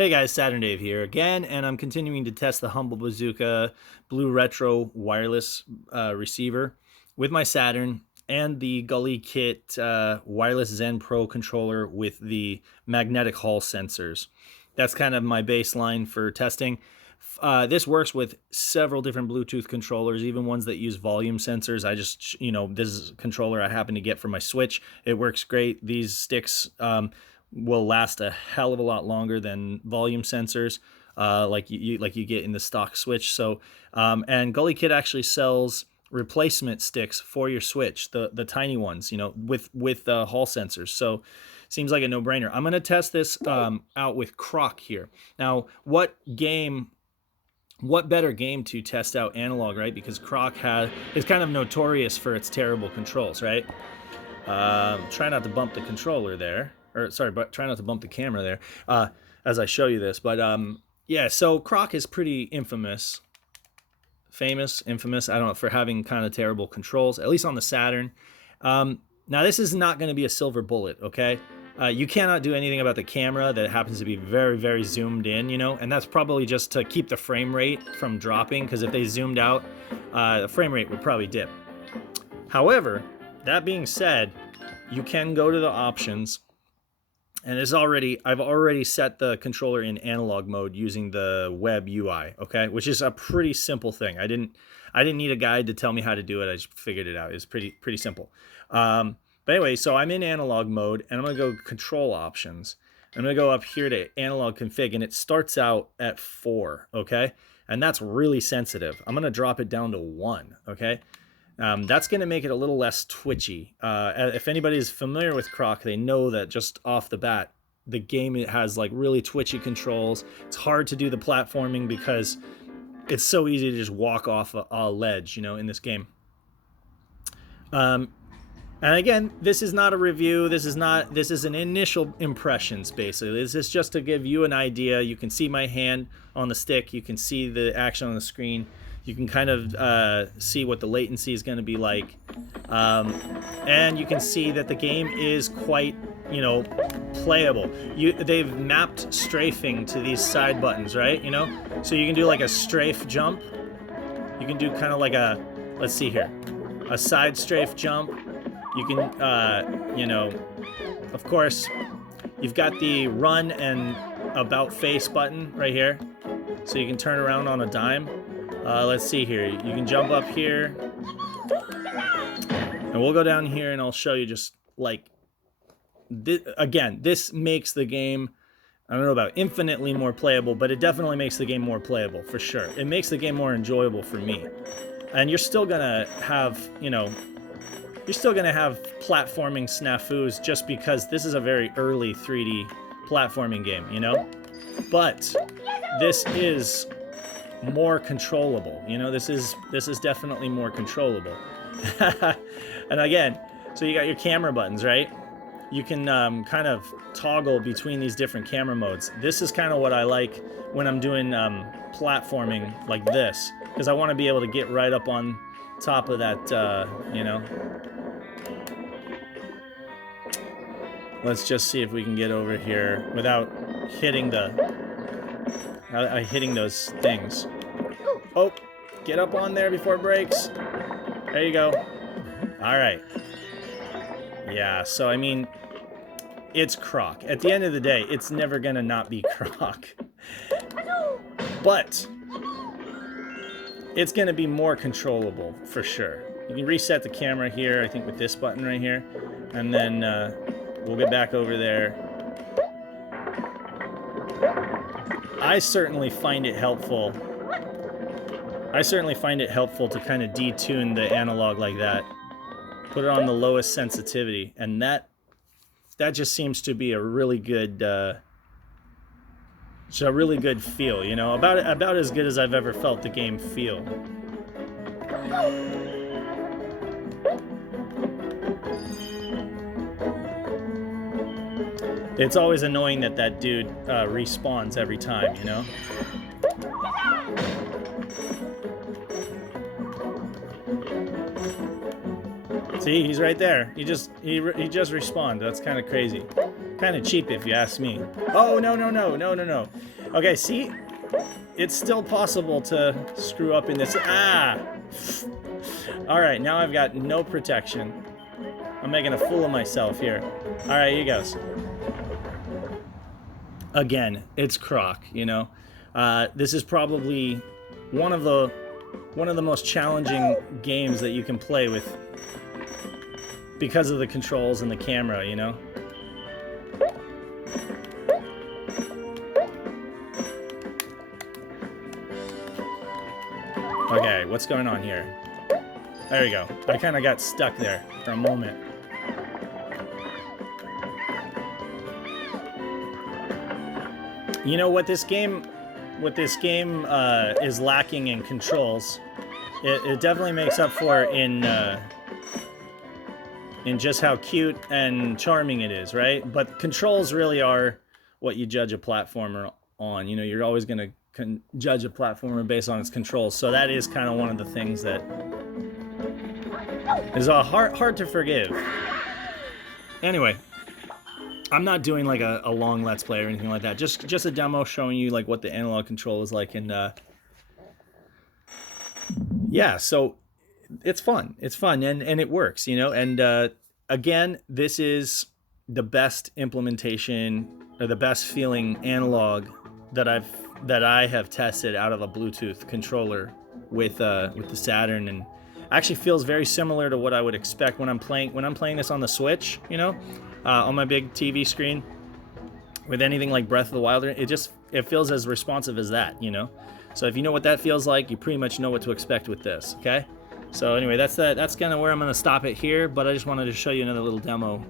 Hey guys, Saturn Dave here again, and I'm continuing to test the humble Bazooka BlueRetro wireless receiver with my Saturn and the Gully Kit wireless Zen Pro controller with the magnetic hall sensors. That's kind of my baseline for testing. This works with several different Bluetooth controllers, even ones that use volume sensors. I just, this is a controller I happen to get for my Switch. It works great. These sticks will last a hell of a lot longer than volume sensors, like you get in the stock Switch. So, and Gully Kit actually sells replacement sticks for your Switch, the tiny ones, with hall sensors. So, seems like a no-brainer. I'm gonna test this out with CROC here. Now, what better game to test out analog, right? Because CROC is kind of notorious for its terrible controls, right? Try not to bump the controller there. Or sorry, but try not to bump the camera there as I show you this. But yeah, so CROC is pretty infamous, I don't know, for having kind of terrible controls, at least on the Saturn. Now this is not going to be a silver bullet, okay? You cannot do anything about the camera that happens to be very, very zoomed in, and that's probably just to keep the frame rate from dropping, because if they zoomed out, the frame rate would probably dip. However, that being said, you can go to the options. And I've already set the controller in analog mode using the web UI, okay? Which is a pretty simple thing. I didn't need a guide to tell me how to do it. I just figured it out. It's pretty simple. But anyway, so I'm in analog mode, and I'm gonna go control options. I'm gonna go up here to analog config, and it starts out at 4, okay? And that's really sensitive. I'm gonna drop it down to 1, okay? That's going to make it a little less twitchy. If anybody is familiar with CROC, they know that just off the bat, the game has like really twitchy controls. It's hard to do the platforming because it's so easy to just walk off a ledge, in this game. And again, this is not a review. This is an initial impressions, basically. This is just to give you an idea. You can see my hand on the stick. You can see the action on the screen. You can kind of see what the latency is going to be like. And you can see that the game is quite, playable. They've mapped strafing to these side buttons, right? So you can do like a strafe jump. You can do kind of like let's see here, a side strafe jump. You can, of course, you've got the run and about face button right here. So you can turn around on a dime. Let's see here. You can jump up here. And we'll go down here and I'll show you just like... Again, this makes the game, I don't know about infinitely more playable, but it definitely makes the game more playable, for sure. It makes the game more enjoyable for me. And you're still gonna have, you're still gonna have platforming snafus just because this is a very early 3D platforming game, But this is more controllable, this is definitely more controllable. And again, so you got your camera buttons, right? You can kind of toggle between these different camera modes. This is kind of what I like when I'm doing platforming like this, because I want to be able to get right up on top of that, Let's just see if we can get over here without hitting hitting those things. Oh, get up on there before it breaks. There you go. All right. Yeah, so I mean, it's CROC. At the end of the day, it's never gonna not be CROC. But it's gonna be more controllable for sure. You can reset the camera here, I think with this button right here, and then we'll get back over there. I certainly find it helpful to kind of detune the analog like that. Put it on the lowest sensitivity, and that just seems to be a really good feel, about as good as I've ever felt the game feel. It's always annoying that dude respawns every time, See, he's right there. He just respawned. That's kind of crazy. Kind of cheap if you ask me. Oh, no, no, no, no, no, no. Okay, see? It's still possible to screw up in this. Ah! All right, now I've got no protection. I'm making a fool of myself here. All right, here goes. Again, it's CROC, you know? This is probably one of the most challenging games that you can play with because of the controls and the camera, you know? Okay, what's going on here? There we go. I kind of got stuck there for a moment. You know what this game is lacking in controls, it definitely makes up for in just how cute and charming it is, right? But controls really are what you judge a platformer on. You know, you're always going to judge a platformer based on its controls. So that is kind of one of the things that is hard to forgive. Anyway, I'm not doing like a long Let's Play or anything like that. Just a demo showing you like what the analog control is like. And yeah, so it's fun. It's fun and it works, you know. And again, this is the best implementation or the best feeling analog that I have tested out of a Bluetooth controller with the Saturn, and actually feels very similar to what I would expect when I'm playing this on the Switch, you know, on my big TV screen. With anything like Breath of the Wild, it feels as responsive as that, you know. So if you know what that feels like, you pretty much know what to expect with this. Okay. So anyway, that's kind of where I'm gonna stop it here. But I just wanted to show you another little demo